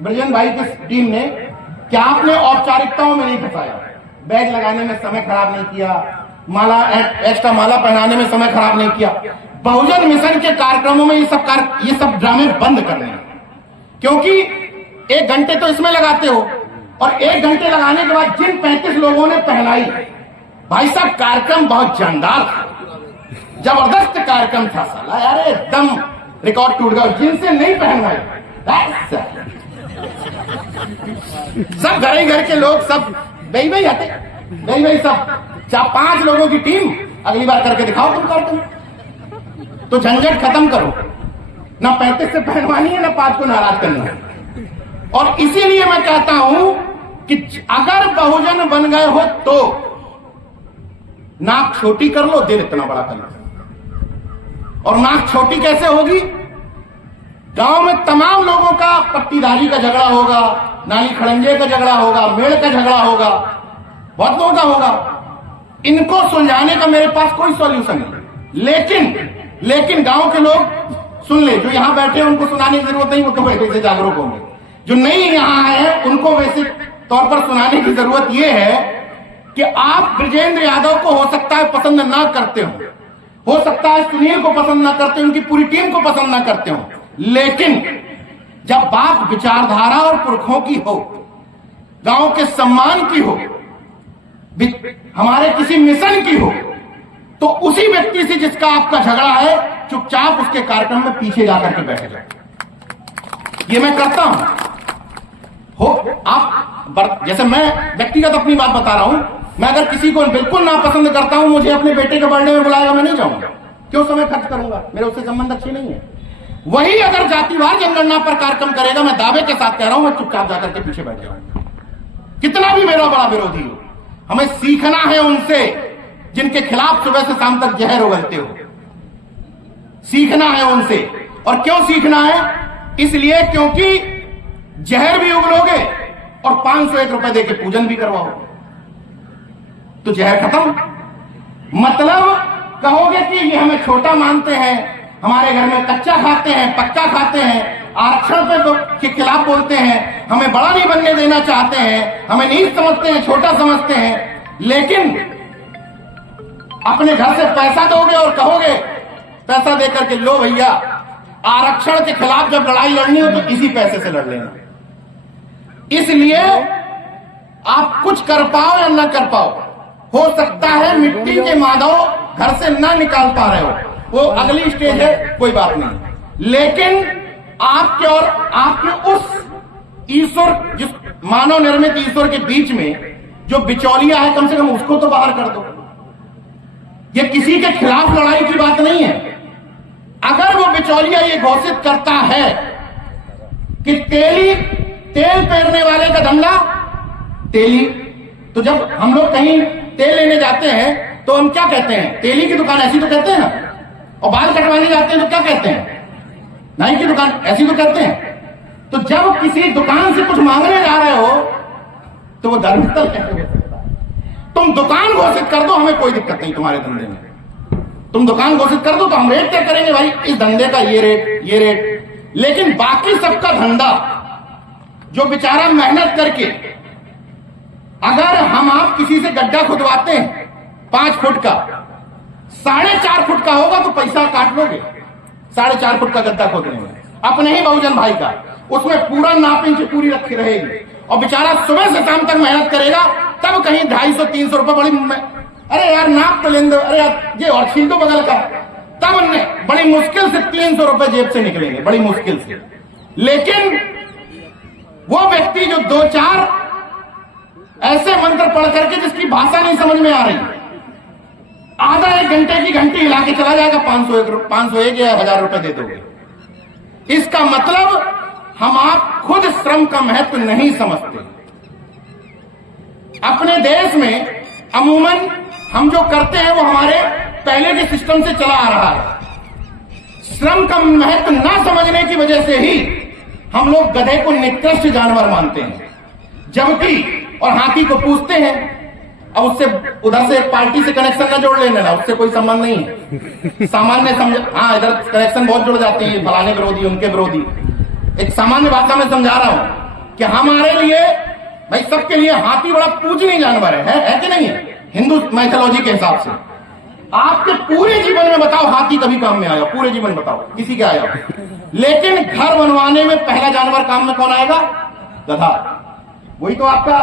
ब्रजन भाई की टीम ने, कि आपने औपचारिकताओं में नहीं फंसाया, बैग लगाने में समय खराब नहीं किया, माला एक्स्ट्रा माला पहनाने में समय खराब नहीं किया। बहुजन मिशन के कार्यक्रमों में ये सब ड्रामे बंद करने हैं, क्योंकि 1 घंटे तो इसमें लगाते हो और 1 घंटे लगाने के बाद जिन 35 लोगों ने पहनाई, भाई साहब कार्यक्रम बहुत जानदार था, जबरदस्त कार्यक्रम था साला यार, एकदम रिकॉर्ड टूट गया। जिनसे नहीं पहनवाई सब घर के लोग सब वही हटे, वही सब 4-5 लोगों की टीम, अगली बार करके दिखाओ तुम कार्यक्रम, तो झंझट खत्म करो। ना 35 से पहनवानी है, ना 5 को नाराज करना है। और इसीलिए मैं कहता हूं कि अगर बहुजन बन गए हो तो नाक छोटी कर लो, दिल इतना बड़ा कर लो। और नाक छोटी कैसे होगी? गांव में तमाम लोगों का पट्टीदारी का झगड़ा होगा, नाली खड़ंजे का झगड़ा होगा, मेड़ का झगड़ा होगा, बहुत लोगों का होगा। इनको सुलझाने का मेरे पास कोई सॉल्यूशन नहीं। लेकिन गांव के लोग सुन ले, जो यहां बैठे हैं उनको सुनाने की जरूरत नहीं, वो तो वैसे जागरूक होंगे। जो नहीं यहां आए हैं उनको वैसे तौर पर सुनाने की जरूरत यह है कि आप ब्रजेंद्र यादव को हो सकता है पसंद ना करते हो सकता है सुनील को पसंद ना करते हो, उनकी पूरी टीम को पसंद ना करते हो, लेकिन जब बात विचारधारा और पुरखों की हो, गांव के सम्मान की हो, हमारे किसी मिशन की हो, तो उसी व्यक्ति से जिसका आपका झगड़ा है चुपचाप उसके कार्यक्रम में पीछे जाकर के बैठ जाए। ये मैं करता हूं। आप जैसे मैं व्यक्तिगत अपनी बात बता रहा हूं, मैं अगर किसी को बिल्कुल नापसंद करता हूं, मुझे अपने बेटे के बर्थडे में बुलाएगा, मैं नहीं जाऊंगा। क्यों समय खर्च करूंगा? मेरे उससे संबंध अच्छे नहीं है। वही अगर जातिवार जनगणना पर कार्यक्रम करेगा, मैं दावे के साथ कह रहा हूं, मैं चुपचाप जाकर के पीछे बैठ जाऊंगा, कितना भी मेरा बड़ा विरोधी हो। हमें सीखना है उनसे जिनके खिलाफ सुबह से शाम तक जहर उगलते हो, सीखना है उनसे। और क्यों सीखना है? इसलिए क्योंकि जहर भी उगलोगे और 501 रुपए देके पूजन भी करवाओगे तो जहर खत्म। मतलब कहोगे कि ये हमें छोटा मानते हैं, हमारे घर में कच्चा खाते हैं, पक्का खाते हैं, आरक्षण के खिलाफ बोलते हैं, हमें बड़ा नहीं बनने देना चाहते हैं, हमें नीच समझते हैं, छोटा समझते हैं, लेकिन अपने घर से पैसा दोगे और कहोगे पैसा देकर के लो भैया, आरक्षण के खिलाफ जब लड़ाई लड़नी हो तो इसी पैसे से लड़ लेना। इसलिए आप कुछ कर पाओ या ना कर पाओ, हो सकता है मिट्टी के माधव घर से ना निकाल पा रहे हो, वो अगली स्टेज है, कोई बात नहीं। लेकिन आपके और आपके उस ईश्वर, जिस मानव निर्मित ईश्वर के बीच में जो बिचौलिया है, कम से कम उसको तो बाहर कर दो। ये किसी के खिलाफ लड़ाई की बात नहीं है। अगर वो बिचौलिया ये घोषित करता है कि तेल पेरने वाले का धंधा तेली, तो जब हम लोग कहीं तेल लेने जाते हैं तो हम क्या कहते हैं? तेली की दुकान, ऐसी तो कहते हैं ना। और बाल कटवाने जाते हैं तो क्या कहते हैं? नाई की दुकान, ऐसी तो कहते हैं। तो जब किसी दुकान से कुछ मांगने जा रहे हो तो वो धर्मस्थल कैसे हो सकता है? तुम दुकान घोषित कर दो, हमें कोई दिक्कत नहीं तुम्हारे धंधे में। तुम दुकान घोषित कर दो तो हम रेट तय करेंगे, भाई इस धंधे का ये रेट। लेकिन बाकी सबका धंधा जो बेचारा मेहनत करके, अगर हम आप किसी से गड्ढा खुदवाते हैं 5 फुट का, 4.5 फुट का होगा तो पैसा काट लोगे। 4.5 फुट का गड्ढा खोदने में अपने ही बहुजन भाई का, उसमें पूरा नाप इंच पूरी रखी रहेगी, और बेचारा सुबह से शाम तक मेहनत करेगा, तब कहीं 250-300 रुपए बड़ी, अरे यार नाप तो लेन दो, अरे यार ये और छील दो बगल का, तब बड़ी मुश्किल से 300 रुपए जेब से निकलेंगे, बड़ी मुश्किल से। लेकिन वो व्यक्ति जो 2-4 ऐसे मंत्र पढ़ करके जिसकी भाषा नहीं समझ में आ रही, आधा 1 घंटे की घंटी हिला के चला जाएगा, 501 या 1000 रुपए दे दोगे। इसका मतलब हम आप खुद श्रम का महत्व नहीं समझते। अपने देश में अमूमन हम जो करते हैं वो हमारे पहले के सिस्टम से चला आ रहा है। श्रम का महत्व ना समझने की वजह से ही हम लोग गधे को निकृष्ट जानवर मानते हैं, जबकि और हाथी को पूछते हैं। अब उससे उधर से एक पार्टी से कनेक्शन ना जोड़ लेना ना, उससे कोई संबंध नहीं है। सामान्य समझ, हाँ इधर कनेक्शन बहुत जुड़ जाते हैं, फलाने विरोधी उनके विरोधी। एक सामान्य भाषा में समझा रहा हूं कि हमारे लिए, भाई सबके लिए हाथी बड़ा पूजनीय जानवर है कि नहीं है? हिंदू मैथोलॉजी के हिसाब से आपके पूरे जीवन में बताओ हाथी कभी काम में आया? पूरे जीवन बताओ किसी के आया? लेकिन घर बनवाने में पहला जानवर काम में कौन आएगा? गधा। वही तो आपका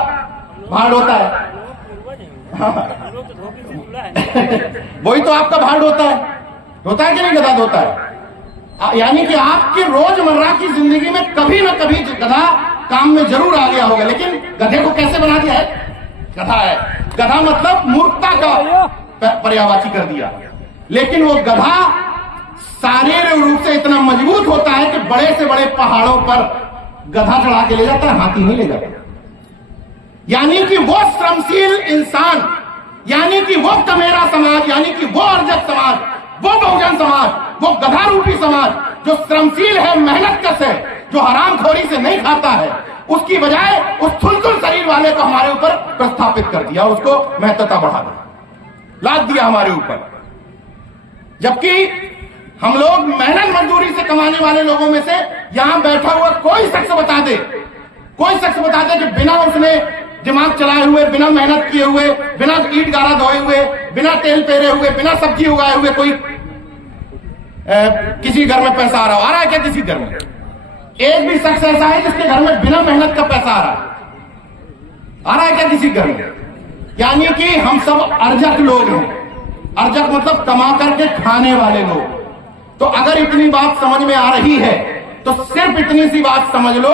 भाड़ होता है। वही तो आपका भाड़ होता है कि नहीं? गधा होता है। यानी कि आपके रोजमर्रा की जिंदगी में कभी ना कभी गधा काम में जरूर आ गया होगा। लेकिन गधे को कैसे बना दिया है? गधा है। गधा मतलब मूर्खता का पर्यायवाची कर दिया। लेकिन वो गधा शारीरिक रूप से इतना मजबूत होता है कि बड़े से बड़े पहाड़ों पर गधा चढ़ा के ले जाता है, हाथी नहीं ले जाता। यानी कि वो श्रमशील इंसान, यानी कि वो कमेरा समाज, यानी कि वो अर्जक समाज, वो बहुजन समाज वो गधा रूपी समाज जो श्रमशील है, मेहनतकश है, जो हरामखोरी से नहीं खाता है, उसकी बजाय उस थुलथुल शरीर वाले को हमारे ऊपर प्रस्थापित कर दिया, उसको महत्वता बढ़ा दिया, लाद दिया हमारे ऊपर। जबकि हम लोग मेहनत मजदूरी से कमाने वाले लोगों में से यहां बैठा हुआ कोई शख्स बता दे कि बिना उसने दिमाग चलाए हुए, बिना मेहनत किए हुए, बिना ईट गारा धोए हुए, बिना तेल पेरे हुए, बिना सब्जी उगाए हुए कोई किसी घर में पैसा आ रहा है क्या? किसी घर में एक भी शख्स ऐसा है जिसके घर में बिना मेहनत का पैसा आ रहा है क्या किसी घर में? यानी कि हम सब अर्जक लोग हैं। अर्जक मतलब कमा करके खाने वाले लोग। तो अगर इतनी बात समझ में आ रही है तो सिर्फ इतनी सी बात समझ लो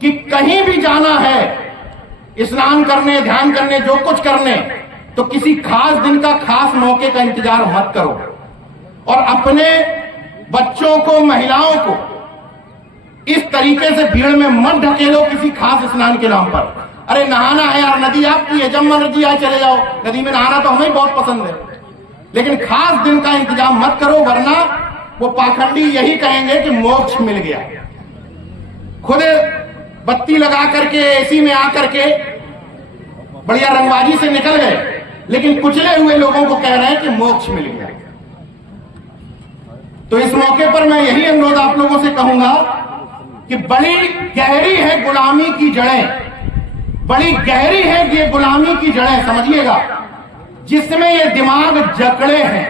कि कहीं भी जाना है, स्नान करने, ध्यान करने, जो कुछ करने, तो किसी खास दिन का, खास मौके का इंतजार मत करो। और अपने बच्चों को, महिलाओं को इस तरीके से भीड़ में मत ढकेलो किसी खास स्नान के नाम पर। अरे नहाना है यार, नदी आपकी है, जब मर्जी आए चले जाओ। नदी में नहाना तो हमें बहुत पसंद है, लेकिन खास दिन का इंतजाम मत करो, वरना वो पाखंडी यही कहेंगे कि मोक्ष मिल गया। खुद बत्ती लगा करके, एसी में आकर के बढ़िया रंगबाजी से निकल गए, लेकिन कुचले हुए लोगों को कह रहे हैं कि मोक्ष मिल गया। तो इस मौके पर मैं यही अनुरोध आप लोगों से कहूंगा कि बड़ी गहरी है गुलामी की जड़ें, बड़ी गहरी है ये गुलामी की जड़ें, समझिएगा। जिसमें ये दिमाग जकड़े हैं,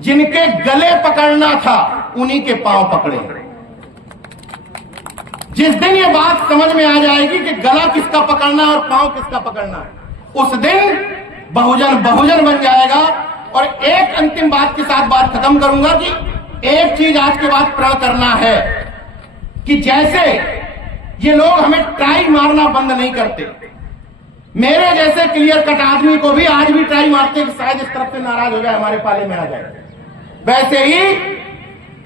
जिनके गले पकड़ना था उन्हीं के पांव पकड़े। जिस दिन ये बात समझ में आ जाएगी कि गला किसका पकड़ना और पांव किसका पकड़ना है, उस दिन बहुजन बहुजन बन जाएगा। और एक अंतिम बात के साथ बात खत्म करूंगा कि एक चीज आज के बाद प्रण करना है कि जैसे ये लोग हमें ट्राई मारना बंद नहीं करते, मेरे जैसे क्लियर कट आदमी को भी आज भी ट्राई मारते हैं कि शायद इस तरफ से नाराज हो जाए, हमारे पाले में आ जाए। वैसे ही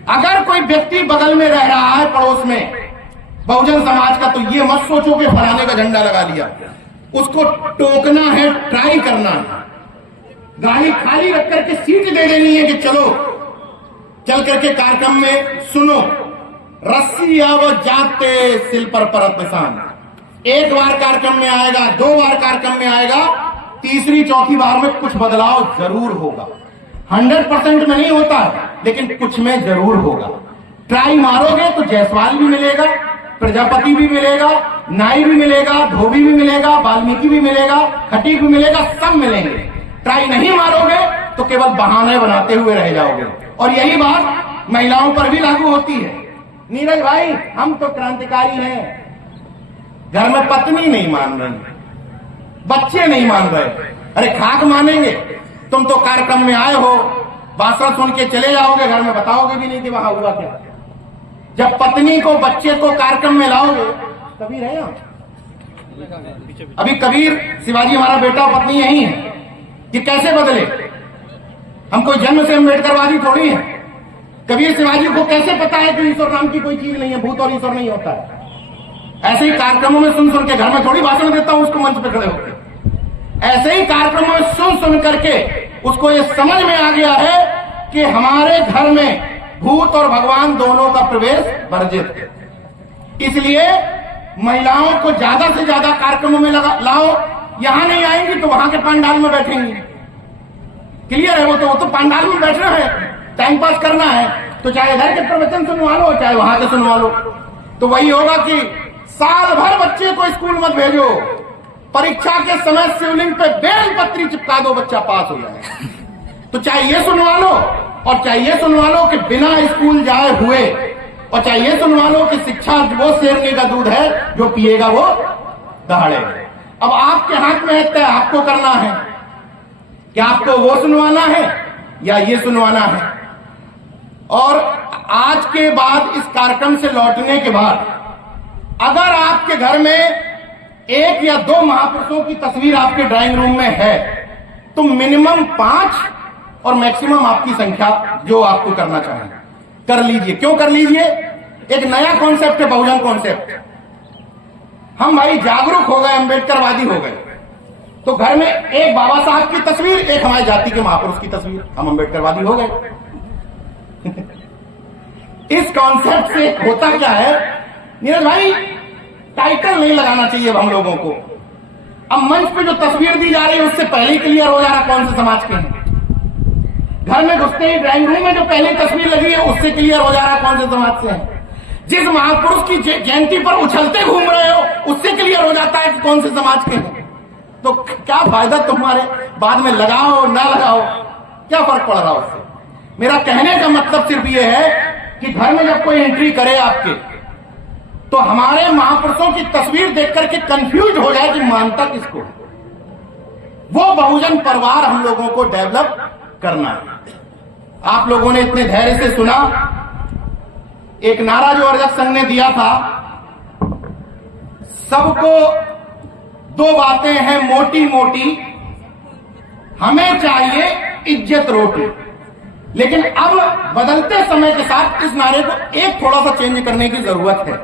अगर कोई व्यक्ति बगल में रह रहा है, पड़ोस में, बहुजन समाज का, तो ये मत सोचो कि फलाने का झंडा लगा लिया। उसको टोकना है, ट्राई करना है। गाड़ी खाली रख करके सीट दे देनी है कि चलो, चल करके कार्यक्रम में सुनो। रस्सी आवत जाते सिल पर परत निशान। एक बार कार्यक्रम में आएगा, 2 बार कार्यक्रम में आएगा, तीसरी चौथी बार में कुछ बदलाव जरूर होगा। 100% में नहीं होता है, लेकिन कुछ में जरूर होगा। ट्राई मारोगे तो जायसवाल भी मिलेगा, प्रजापति भी मिलेगा, नाई भी मिलेगा, धोबी भी मिलेगा, वाल्मीकि भी मिलेगा, खटीक भी मिलेगा, सब मिलेंगे। ट्राई नहीं मारोगे तो केवल बहाने बनाते हुए रह जाओगे। और यही बात महिलाओं पर भी लागू होती है। नीरज भाई, हम तो क्रांतिकारी हैं, घर में पत्नी नहीं मान रही, बच्चे नहीं मान रहे। अरे खाक मानेंगे? तुम तो कार्यक्रम में आए हो, भाषण सुन के चले जाओगे, घर में बताओगे भी नहीं कि वहां हुआ क्या। जब पत्नी को, बच्चे को कार्यक्रम में लाओगे, कबीर है यहाँ, अभी कबीर शिवाजी हमारा बेटा, पत्नी यही है, कि कैसे बदले? हम कोई जन्म से अम्बेडकरवादी थोड़ी है। कबीर शिवाजी को कैसे पता है कि ईश्वर नाम की कोई चीज नहीं है, भूत और ईश्वर नहीं होता है? ऐसे ही कार्यक्रमों में सुन सुन के, घर में थोड़ी भाषण देता हूं उसको मंच पे खड़े होकर, ऐसे ही कार्यक्रमों में सुन सुन करके उसको ये समझ में आ गया है कि हमारे घर में भूत और भगवान दोनों का प्रवेश वर्जित है। इसलिए महिलाओं को ज्यादा से ज्यादा कार्यक्रमों में लाओ। यहां नहीं आएंगी तो वहां के पंडाल में बैठेंगी। क्लियर है? वो तो पंडाल में बैठना है, टाइम पास करना है, तो चाहे इधर के प्रवचन सुनवा लो, चाहे वहां के सुनवा लो। तो वही होगा कि साल भर बच्चे को स्कूल मत भेजो, परीक्षा के समय शिवलिंग पे बेलपत्री चिपका दो, बच्चा पास हो जाए। तो चाहे ये सुनवा लो, और चाहे ये सुनवा लो कि बिना स्कूल जाए हुए, और चाहे ये सुनवा लो कि शिक्षा वो शेरनी का दूध है, जो पिएगा वो दहाड़े। अब आपके हाथ में है, तय आपको करना है कि आपको वो सुनवाना है या ये सुनवाना है। और आज के बाद, इस कार्यक्रम से लौटने के बाद, अगर आपके घर में 1 या 2 महापुरुषों की तस्वीर आपके ड्राइंग रूम में है, तो मिनिमम 5 और मैक्सिमम आपकी संख्या जो आपको करना चाहें कर लीजिए। क्यों कर लीजिए? एक नया कॉन्सेप्ट है, बहुजन कॉन्सेप्ट। हम भाई जागरूक हो गए, अम्बेडकरवादी हो गए, तो घर में एक बाबा साहब की तस्वीर, एक हमारी जाति के महापुरुष की तस्वीर, हम अम्बेडकरवादी हो गए। इस कॉन्सेप्ट से होता क्या है नीरज भाई, टाइटल नहीं लगाना चाहिए अब हम लोगों को। अब मंच पे जो तस्वीर दी जा रही है उससे पहले ही क्लियर हो जा रहा कौन से समाज के हैं। घर में घुसते ही ड्राइंग रूम में जो पहली तस्वीर लगी है उससे क्लियर हो जा रहा है कौन से समाज से है। जिस महापुरुष की जयंती पर उछलते घूम रहे हो उससे क्लियर हो जाता है कि कौन से समाज के हैं। तो क्या फायदा तुम्हारे बाद में लगाओ ना लगाओ, क्या फर्क पड़ रहा उससे। मेरा कहने का मतलब सिर्फ ये है कि घर में जब कोई एंट्री करे आपके, तो हमारे महापुरुषों की तस्वीर देख करके कंफ्यूज हो जाए कि मानता किसको। वो बहुजन परिवार हम लोगों को डेवलप करना है। आप लोगों ने इतने धैर्य से सुना। एक नारा जो अर्जक संघ ने दिया था, सबको दो बातें हैं मोटी मोटी, हमें चाहिए इज्जत रोटी। लेकिन अब बदलते समय के साथ इस नारे को एक थोड़ा सा चेंज करने की जरूरत है।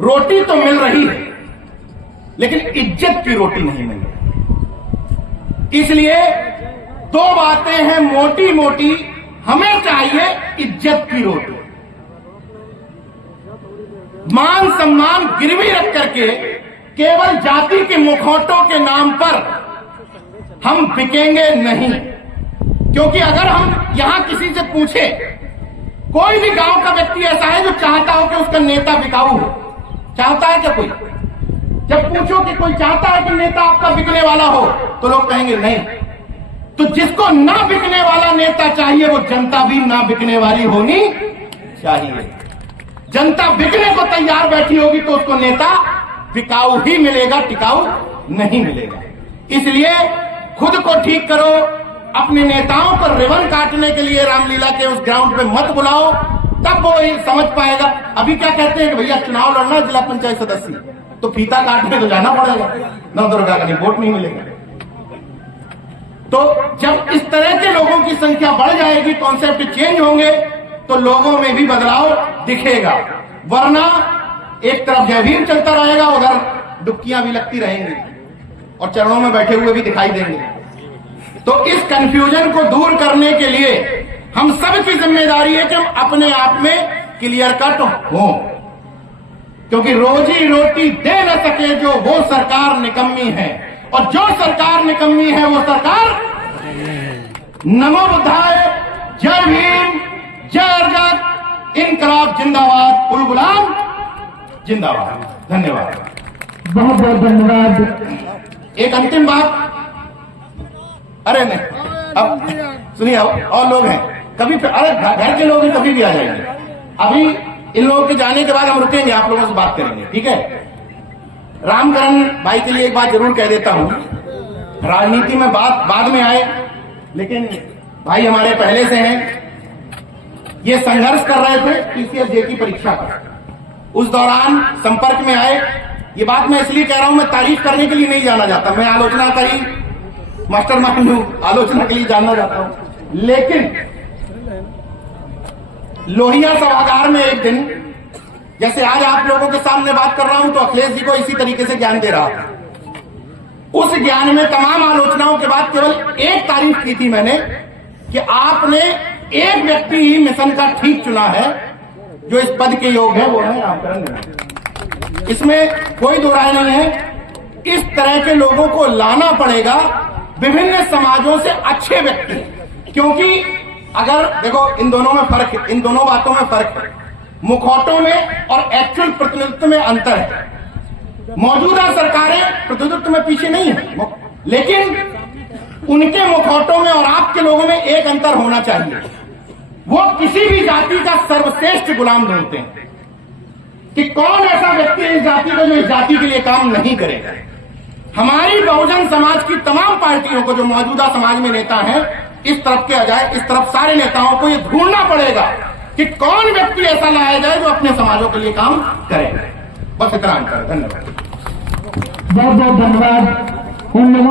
रोटी तो मिल रही है लेकिन इज्जत की रोटी नहीं मिल रही। इसलिए दो बातें हैं मोटी मोटी, हमें चाहिए इज्जत की रोटी। मान सम्मान गिरवी रख करके केवल जाति के मुखौटों के नाम पर हम बिकेंगे नहीं। क्योंकि अगर हम यहां किसी से पूछे, कोई भी गांव का व्यक्ति ऐसा है जो चाहता हो कि उसका नेता बिकाऊ हो, चाहता है क्या कोई? जब पूछो कि कोई चाहता है कि नेता आपका बिकने वाला हो, तो लोग कहेंगे नहीं। तो जिसको ना बिकने वाला नेता चाहिए वो जनता भी ना बिकने वाली होनी चाहिए। जनता बिकने को तैयार बैठी होगी तो उसको नेता बिकाऊ ही मिलेगा, टिकाऊ नहीं मिलेगा। इसलिए खुद को ठीक करो। अपने नेताओं पर रिबन काटने के लिए रामलीला के उस ग्राउंड पे मत बुलाओ, तब वो समझ पाएगा। अभी क्या कहते हैं कि भैया चुनाव लड़ना जिला पंचायत सदस्य, तो फीता काटने तो जाना पड़ेगा, नवदुर्गा का वोट नहीं मिलेगा। तो जब इस तरह के लोगों की संख्या बढ़ जाएगी, कॉन्सेप्ट चेंज होंगे, तो लोगों में भी बदलाव दिखेगा। वरना एक तरफ जय भीम चलता रहेगा, उधर डुबकियां भी लगती रहेंगी और चरणों में बैठे हुए भी दिखाई देंगे। तो इस कंफ्यूजन को दूर करने के लिए हम सब की जिम्मेदारी है कि हम अपने आप में क्लियर कट हो। क्योंकि रोजी रोटी दे न सके जो, वो सरकार निकम्मी है। और जो सरकार निकम्मी है वो सरकार नमो बुद्धाय, जय भीम, जय अर्जक, इनकलाब जिंदाबाद, उल गुलाम जिंदाबाद। धन्यवाद, बहुत बहुत धन्यवाद। एक अंतिम बात, अरे नहीं अब सुनिए, और लोग हैं कभी, अरे घर के लोग हैं कभी भी आ जाएंगे। अभी इन लोगों के जाने के बाद हम रुकेंगे, आप लोगों से बात करेंगे, ठीक है। रामकरण भाई के लिए एक बात जरूर कह देता हूं, राजनीति में बात बाद में आए, लेकिन भाई हमारे पहले से हैं। ये संघर्ष कर रहे थे टीसीएस की परीक्षा पर, उस दौरान संपर्क में आए। ये बात मैं इसलिए कह रहा हूं, मैं तारीफ करने के लिए नहीं जाना चाहता, मैं आलोचना करी मास्टर माइंड हूं, आलोचना के लिए जानना चाहता हूं। लेकिन लोहिया सभागार में एक दिन, जैसे आज आप लोगों के सामने बात कर रहा हूं, तो अखिलेश जी को इसी तरीके से ज्ञान दे रहा था। उस ज्ञान में तमाम आलोचनाओं के बाद केवल एक तारीफ की थी मैंने कि आपने एक व्यक्ति ही मिशन का ठीक चुना है जो इस पद के योग्य है, वो है रामकरण। इसमें कोई दो राय नहीं है। इस तरह के लोगों को लाना पड़ेगा, विभिन्न समाजों से अच्छे व्यक्ति। क्योंकि अगर देखो, इन दोनों में फर्क है, इन दोनों बातों में फर्क है। मुखौटों में और एक्चुअल प्रतिनिधित्व में अंतर है। मौजूदा सरकारें प्रतिनिधित्व में पीछे नहीं है, लेकिन उनके मुखौटों में और आपके लोगों में एक अंतर होना चाहिए। वो किसी भी जाति का सर्वश्रेष्ठ गुलाम ढूंढते हैं कि कौन ऐसा व्यक्ति है इस जाति का जो इस जाति के लिए काम नहीं करेगा। हमारी बहुजन समाज की तमाम पार्टियों को, जो मौजूदा समाज में नेता हैं, इस तरफ के अजाय इस तरफ सारे नेताओं को ये ढूंढना पड़ेगा कि कौन व्यक्ति ऐसा लाया जाए जो अपने समाजों के लिए काम करे। बस इतना अंतर। धन्यवाद, बहुत बहुत धन्यवाद उन लोगों